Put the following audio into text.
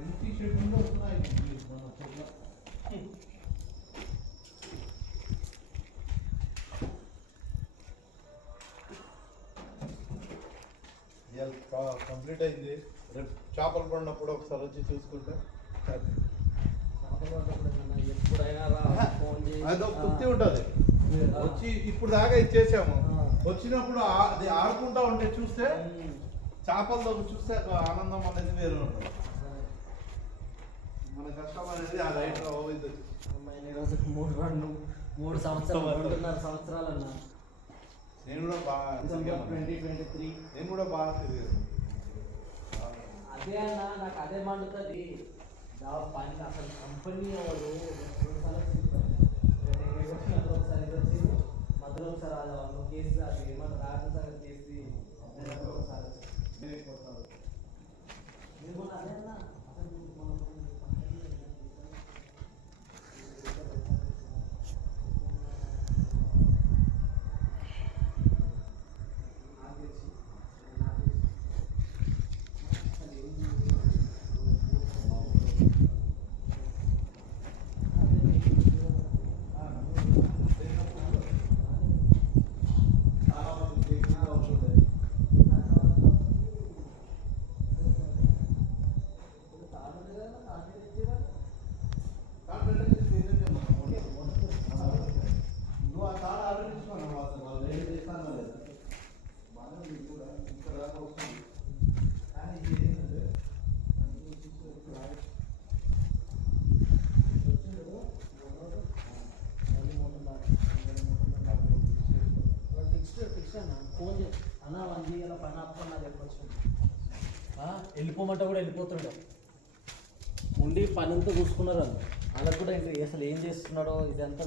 Empty షెడ్యూల్లో వస్తున్నాయి మన చెట్ల కంప్లీట్ అయింది. రేపు చేపలు పడినప్పుడు ఒకసారి వచ్చి చూసుకుంటే అదో తృప్తి ఉంటుంది. వచ్చి ఇప్పుడు దాకా ఇచ్చేసాము, వచ్చినప్పుడు అది ఆడుకుంటా ఉంటే చూస్తే చేపలతో చూస్తే ఆనందం అనేది వేరే ఉంటుంది. మన కష్టం అనేది ఆ లైట్ పోయింది. మూడు సంవత్సరాలు 2.5 సంవత్సరాలన్నా నేను కూడా బాగా 2023 నేను కూడా బాగా తిరిగాను. అదే అన్న నాకు అదే మండుతుంది. పని అసలు కంపెనీ వాళ్ళు 2 సార్లు ఒకసారి ఇది వచ్చింది, మధ్యలో ఒకసారి వాళ్ళు కేసు అది ఏమన్నా రాజు సార్ చేసి ఒకసారి కొడతారు. మీరు కూడా అదే అన్న అసలు మనం వెళ్ళిపోమంటే కూడా వెళ్ళిపోతుండే ఉండి పని అంతా చూసుకున్నారు. వాళ్ళకు కూడా అసలు ఏం చేస్తున్నాడో ఇదంతా